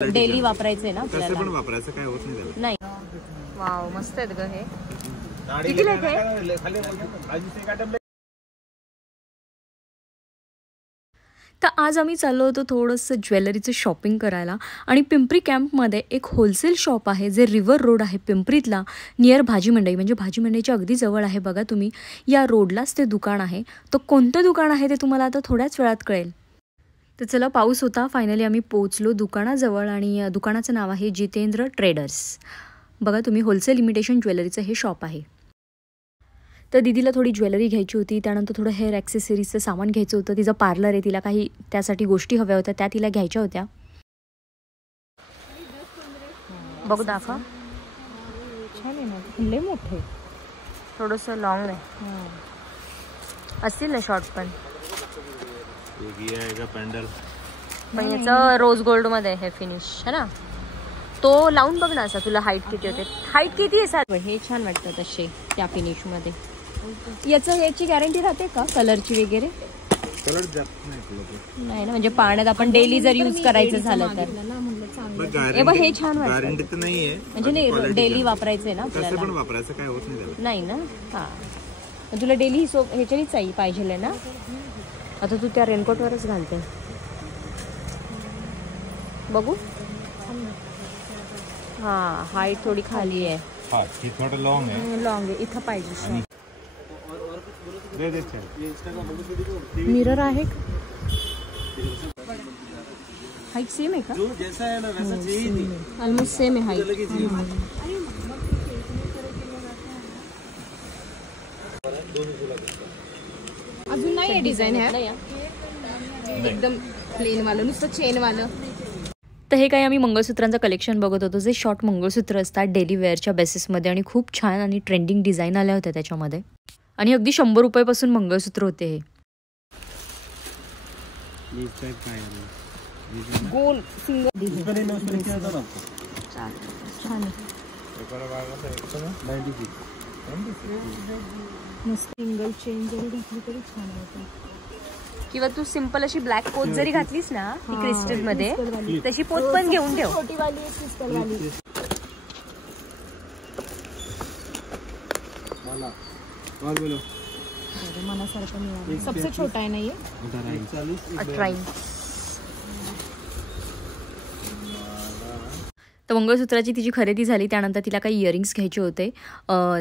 Daily वापरायचे ना कसं पण वापरायचं काय होत नाही त्याला. नाही. वाव मस्त आहेत ग हे. कितीला आहे? तर आज आम्ही चाललो होतो थोडंसं ज्वेलरीचं शॉपिंग करायला आणि पिंपरी कॅम्पमध्ये एक होलसेल शॉप आहे जे रिव्हर रोड आहे पिंपरीतला नियर भाजी मंडई, म्हणजे भाजी मंडईच्या अगदी जवळ आहे. बघा तुम्ही या रोडलाच ते दुकान आहे. तर कोणतं दुकान आहे ते तुम्हाला आता थोड्याच वेळात कळेल. तर चला, पाऊस होता, फायनली आम्ही पोहोचलो दुकानाजवळ आणि दुकानाचं नाव आहे जितेंद्र ट्रेडर्स. बघा तुम्ही, होलसेल इमिटेशन ज्वेलरीचं हे शॉप आहे. तर दीदीला थोडी ज्वेलरी घ्यायची होती, त्यानंतर थोडं हेअर ॲक्सेसरीजचं सामान घ्यायचं होतं. तिचं पार्लर आहे, तिला काही त्यासाठी गोष्टी हव्या होत्या, त्या तिला घ्यायच्या होत्या. बघू दाखवा. छान आहे ना, लय मोठे, थोडंसं लॉंग आहे. असतील ना शॉर्ट पण. पेंडल पण याचं रोज गोल्ड मध्ये हे फिनिश है ना. तो लावून बघ ना असा, तुला हाईट किती होते. हाईट किती आहे सर? हे छान वाटतं तसे त्या फिनिश मध्ये. याचं ह्याची गॅरंटी राहते का कलरची वगैरे? कलर जात नाही ना, म्हणजे पाण्यात आपण डेली जर यूज करायचं झालं तर. हे बघ, हे छान वाटतं. गॅरंटी तर नाहीये, म्हणजे डेली वापरायचे ना कसं पण वापरायचं काय होत नाही त्याला. नाही ना. हा, तुला डेली ह्याच्यानीच पाहिजे ना. आता तू त्या रेनकोटवरच घालते. बघू. हा, हाईट थोडी खाली आहे. हा, ही थोडं लॉंग आहे. लॉंग आहे, इथं पाहिजे. दे मिरर आहे का? हाईट सेम आहे का? ऑलमोस्ट सेम आहे हाईट. अजून नाही आहे डिझाईन आहे एकदम प्लेन वालं, नुसतं चेन वालं. तर हे काही आम्ही मंगळसूत्रांचं कलेक्शन बघत होतो, जे शॉर्ट मंगळसूत्र असतात डेली वेअरच्या बेसिसमध्ये, आणि खूप छान आणि ट्रेंडिंग डिझाईन आल्या होत्या त्याच्यामध्ये. आणि अगदी 100 रुपयापासून मंगळसूत्र होते हे. गोल सिंगल सिंगल चेन जरी घातली तरी छान होतं. किंवा तू सिंपल अशी ब्लॅक पोत जरी घातलीस ना क्रिस्टल मध्ये, तशी पोत पण घेऊन ठेव. छोटी वाली क्रिस्टल वाली. मनासारखं मिळालं. सबसे छोटा आहे ना ये. 18. तर मंगळसूत्राची तिची खरेदी झाली. त्यानंतर तिला काही इयरिंग्स घ्यायचे होते,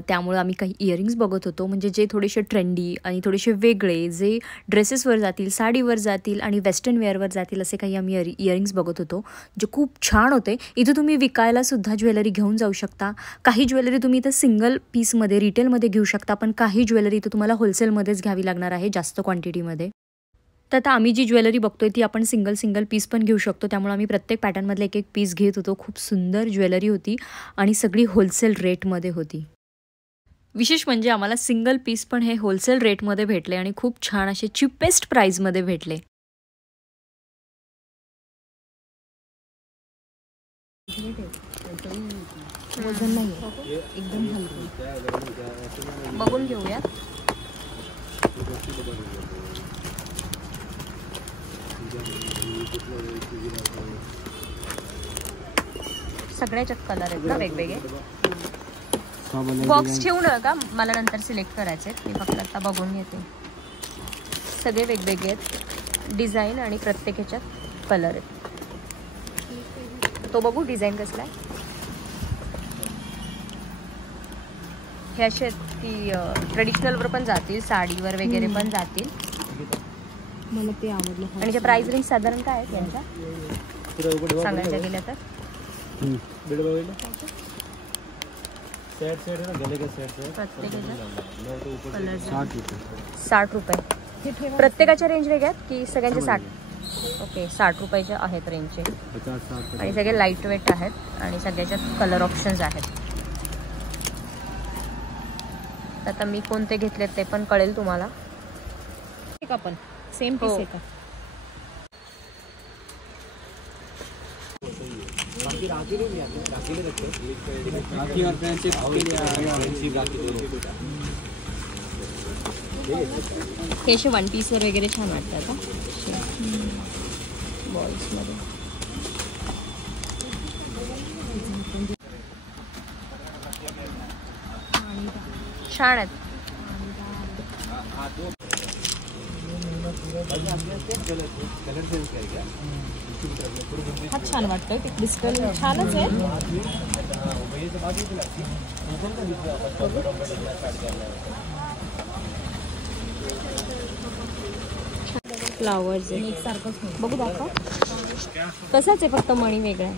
त्यामुळे आम्ही काही इयरिंग्स बघत होतो, म्हणजे जे थोडेसे ट्रेंडी आणि थोडेसे वेगळे, जे ड्रेसेसवर जातील, साडीवर जातील आणि वेस्टर्न वेअरवर जातील, असे काही आम्ही इयरिंग्स बघत होतो, जे खूप छान होते. इथं तुम्ही विकायला सुद्धा ज्वेलरी घेऊन जाऊ शकता. काही ज्वेलरी तुम्ही इथं सिंगल पीसमध्ये रिटेलमध्ये घेऊ शकता, पण काही ज्वेलरी इथं तुम्हाला होलसेलमध्येच घ्यावी लागणार आहे, जास्त क्वांटिटीमध्ये. तर आता आम्ही जी ज्वेलरी बघतोय ती आपण सिंगल पीस पण घेऊ शकतो, त्यामुळे आम्ही प्रत्येक पॅटर्नमधले एक पीस घेत होतो. खूप सुंदर ज्वेलरी होती आणि सगळी होलसेल रेटमध्ये होती. विशेष म्हणजे आम्हाला सिंगल पीस पण हे होलसेल रेटमध्ये भेटले आणि खूप छान असे चिपेस्ट प्राईजमध्ये भेटले. वजन नाही एकदम हलकं. बघून घेऊया. सगळ्याच्यात कलर आहेत ना वेगवेगळे. बॉक्स ठेवू नका, मला नंतर सिलेक्ट करायचे. मी फक्त आता बघून घेते. सगळे वेगवेगळे आहेत डिझाईन आणि प्रत्येक ह्याच्यात कलर आहेत. तो बघू डिझाईन कसला आहे. हे असे आहेत की ट्रेडिशनलवर पण जातील, साडीवर वगैरे पण जातील. मला ते आवडलं. आणि त्याच्या प्राइस रेंज साधारण काय आहे त्यांच्या सांगायच्या गेल्या तर? प्रत्येकाच्या 60 रुपये. प्रत्येकाच्या रेंज वेगळ्या आहेत की सगळ्यांचे 60? ओके, 60 रुपयाचे आहेत रेंजचे. आणि सगळे लाईट वेट आहेत आणि सगळ्याच्यात कलर ऑप्शन्स आहेत. आता मी कोणते घेतलेत ते पण कळेल तुम्हाला. आपण सेम पीस आहे का? हे असे 1 पीसवर वगैरे छान वाटतात का बॉल्समध्ये. छान आहेत. हा छान वाटतंय ते क्रिस्टल छानच आहे. फ्लावर्स बघू दाखव. तसाच आहे फक्त मणी वेगळा आहे.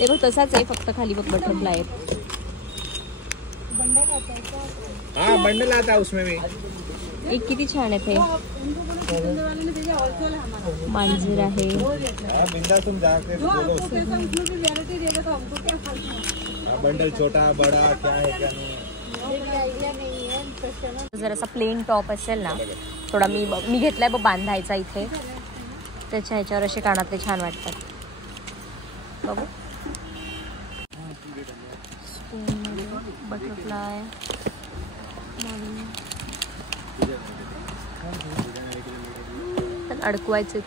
ते बघ तसाच आहे फक्त खाली बघ बटरफ्लाय आहेत. हाँ बंडल आता है उसमें भी. एक किती छान आहे ते. मांजर आहे. बिंदा तुम जाके बोलो बंडल छोटा बड़ा क्या है क्या नहीं. जर असा प्लेन टॉप असेल ना थोडा मी घेतलाय बघ बांधायचा इथे. त्याच्या ह्याच्यावर असे कानातले छान वाटतात. बघू बटरफ्लाय अडकवायचे.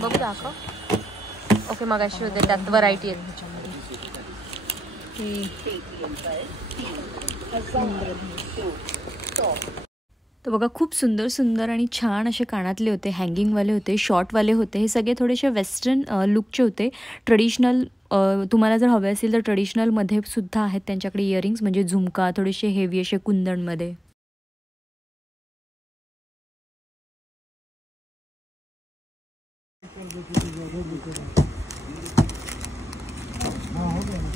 बघू दाखव. ओके मग अशी होते त्यात व्हरायटी आहे त्याच्यामध्ये. तर बघा खूप सुंदर सुंदर आणि छान असे कानातले होते. हँगिंगवाले होते, शॉर्टवाले होते. हे सगळे थोडेसे वेस्टर्न लुकचे होते. ट्रेडिशनल तुम्हाला जर हवे असेल तर ट्रेडिशनलमध्ये सुद्धा आहेत त्यांच्याकडे इयरिंग्स, म्हणजे झुमका थोडेसे हेवी असे कुंदनमध्ये.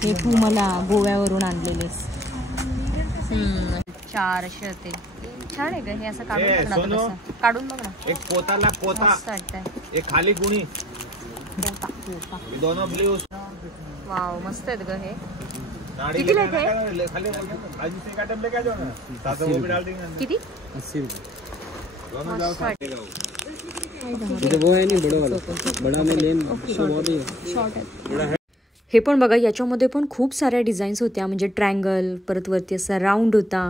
हे तू मला गोव्यावरून आणलेलेस. 4 असे होते. छान आहे ग हे. असं काढून बघ ना. काढून बघ ना. एक पोताला पोता मस्त वाटतंय. एक खाली गुणी दोनों ब्लू. वाव मस्त आहेत ग हे. कितीला आहे खाली आज से का टम लेके जाओ ना साथ वो भी डाल देंगे. किती 80 रुपये. दोनों जाओ साथ जाओ. तो वो है नहीं बड़ा वाला. बड़ा में लेन बहुत ही शॉर्ट आहे. हे पण बघा याच्यामध्ये पण खूप साऱ्या डिझाईन्स होत्या. म्हणजे ट्रायंगल, परत वरती असा राऊंड होता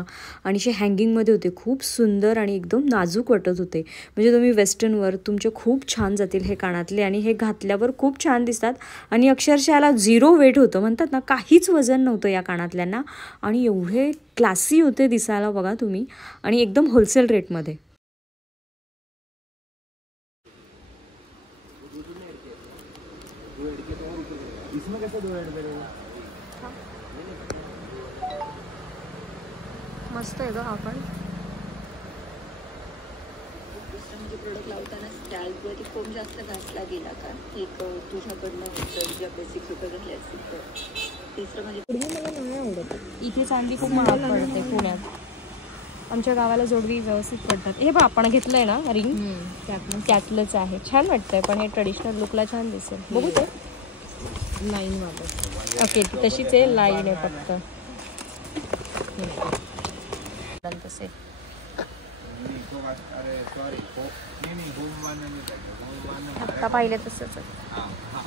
आणि असे हँगिंगमध्ये होते. खूप सुंदर आणि एकदम नाजूक वाटत होते. म्हणजे तुम्ही वेस्टर्नवर तुमचे खूप छान जातील हे कानातले. आणि हे घातल्यावर खूप छान दिसतात. आणि अक्षरशः याला 0 वेट होतं म्हणतात ना. काहीच वजन नव्हतं या कानातल्यांना. आणि एवढे क्लासी होते दिसायला बघा तुम्ही. आणि एकदम होलसेल रेटमध्ये. इसमें कैसे 2 ऐड करेंगे. मस्त आहे ग हा पण. प्रोडक्ट लावताना स्कॅल्पवरती खूप जास्त घासला गेला का एक तुझ्याकडनं ज्या बेसिक सुद्धा झाले असतील तर. तिसरं म्हणजे मला नाही आवडत. इथे चांदी खूप महाग पडते पुण्यात. आमच्या गावाला जोडवी व्यवस्थित पडतात. हे बघ आपण घेतलंय ना रिंग त्यातलंच आहे. छान वाटतंय पण हे ट्रेडिशनल लुकला छान दिसेल. बघू ते लाईन वाटत. ओके तशीच आहे. लाईन आहे फक्त. तसे आता पाहिले तसंच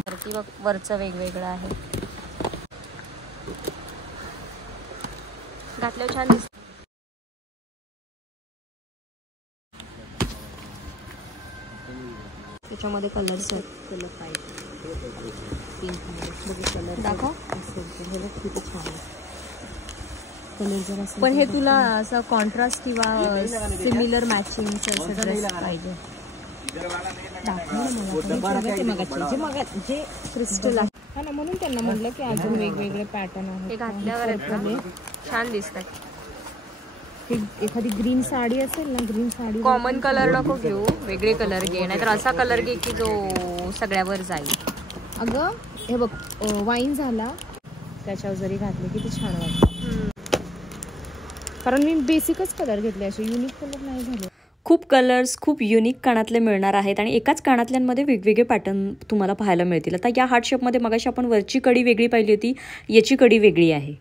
वरती बघ. वरचं वेगवेगळं आहे. घातल्यावर छान दिसत. त्याच्यामध्ये कलर्स आहेत. कलर पाहिजे पिंक कलर दाखव. खूप छान आहे कलर. जर असं पण हे तुला असं कॉन्ट्रास्ट किंवा सिमिलर मॅचिंगचं ड्रेस पाहिजे. जे क्रिस्टल आहे हा ना. म्हणून त्यांना म्हटलं की अजून वेगवेगळे पॅटर्न आहेत. हे घातल्यावर छान दिसतात. एखादी ग्रीन साडी असेल ना. ग्रीन साडी कॉमन कलर नको घेऊ. वेगळे कलर घे. नाहीतर असा कलर घे की जो सगळ्यावर जाईल. अगं हे बघ वाईन झाला त्याच्यावर जरी घातले किती छान वाटतं. कारण मी बेसिकच कलर घेतले. असे युनिक कलर नाही झाले. खूप कलर्स खूप युनिक कानातले मिळणार आहेत. आणि एकाच कानातल्यांमध्ये वेगवेगळे पॅटर्न तुम्हाला पाहायला मिळतील. आता या हार्ट शेपमध्ये मगाशी आपण वरची कडी वेगळी पाहिली होती. याची कडी वेगळी आहे.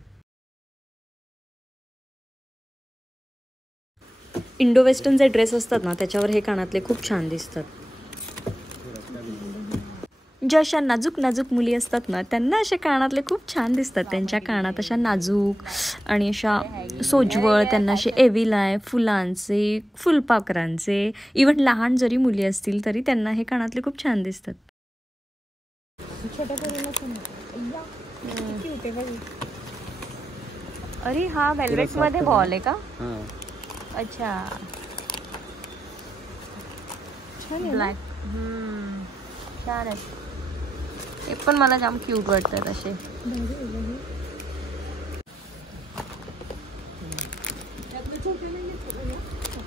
इंडो वेस्टर्न जे ड्रेस असतात ना त्याच्यावर हे कानातले खूप छान दिसतात. ज्या अशा नाजूक नाजूक मुली असतात ना त्यांना असे कानातले खूप छान दिसतात. त्यांच्या कानात अशा नाजूक आणि अशा सोज्वळ. त्यांना असे एविलाय फुलांचे फुलपाखरांचे. इव्हन लहान जरी मुली असतील तरी त्यांना हे कानातले खूप छान दिसतात. अरे हा वेल्वेट मध्ये बॉल आहे का? हाँ अच्छा ब्लॅक छान आहे. हे पण मला जाम क्यूट वाटतात असे.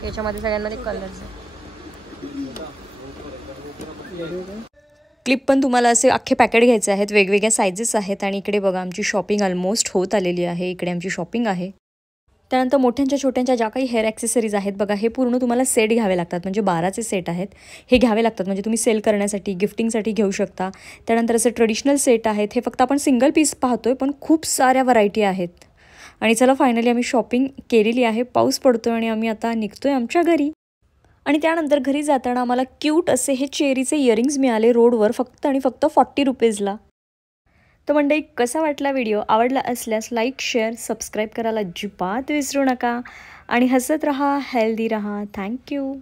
याच्यामध्ये सगळ्यांमध्ये कलर्स आहेत. क्लिप पण तुम्हाला असे अख्खे पॅकेट घ्यायचे आहेत, वेगवेगळ्या सायझेस आहेत. आणि इकडे बघा आमची शॉपिंग ऑलमोस्ट होत आलेली आहे. इकडे आमची शॉपिंग आहे. त्यानंतर मोठ्यांच्या छोट्यांच्या ज्या काही हेअर ॲक्सेसरीज आहेत बघा, हे पूर्ण तुम्हाला सेट घ्यावे लागतात. म्हणजे 12चे सेट आहेत, हे घ्यावे लागतात. म्हणजे तुम्ही सेल करण्यासाठी गिफ्टिंगसाठी घेऊ शकता. त्यानंतर असे ट्रेडिशनल सेट आहेत, हे फक्त आपण सिंगल पीस पाहतोय पण खूप साऱ्या व्हरायटी आहेत. आणि चला फायनली आम्ही शॉपिंग केलेली आहे. पाऊस पडतोय आणि आम्ही आता निघतोय आमच्या घरी. आणि त्यानंतर घरी जाताना आम्हाला क्यूट असे हे चेरीचे इयरिंग्स मिळाले रोडवर फक्त आणि फक्त 40 रुपीजला. तर मंडळी कसा वाटला व्हिडिओ? आवडला असल्यास लाईक शेअर सबस्क्राईब करायला अजिबात विसरू नका. आणि हसत रहा, हेल्दी रहा. थँक्यू.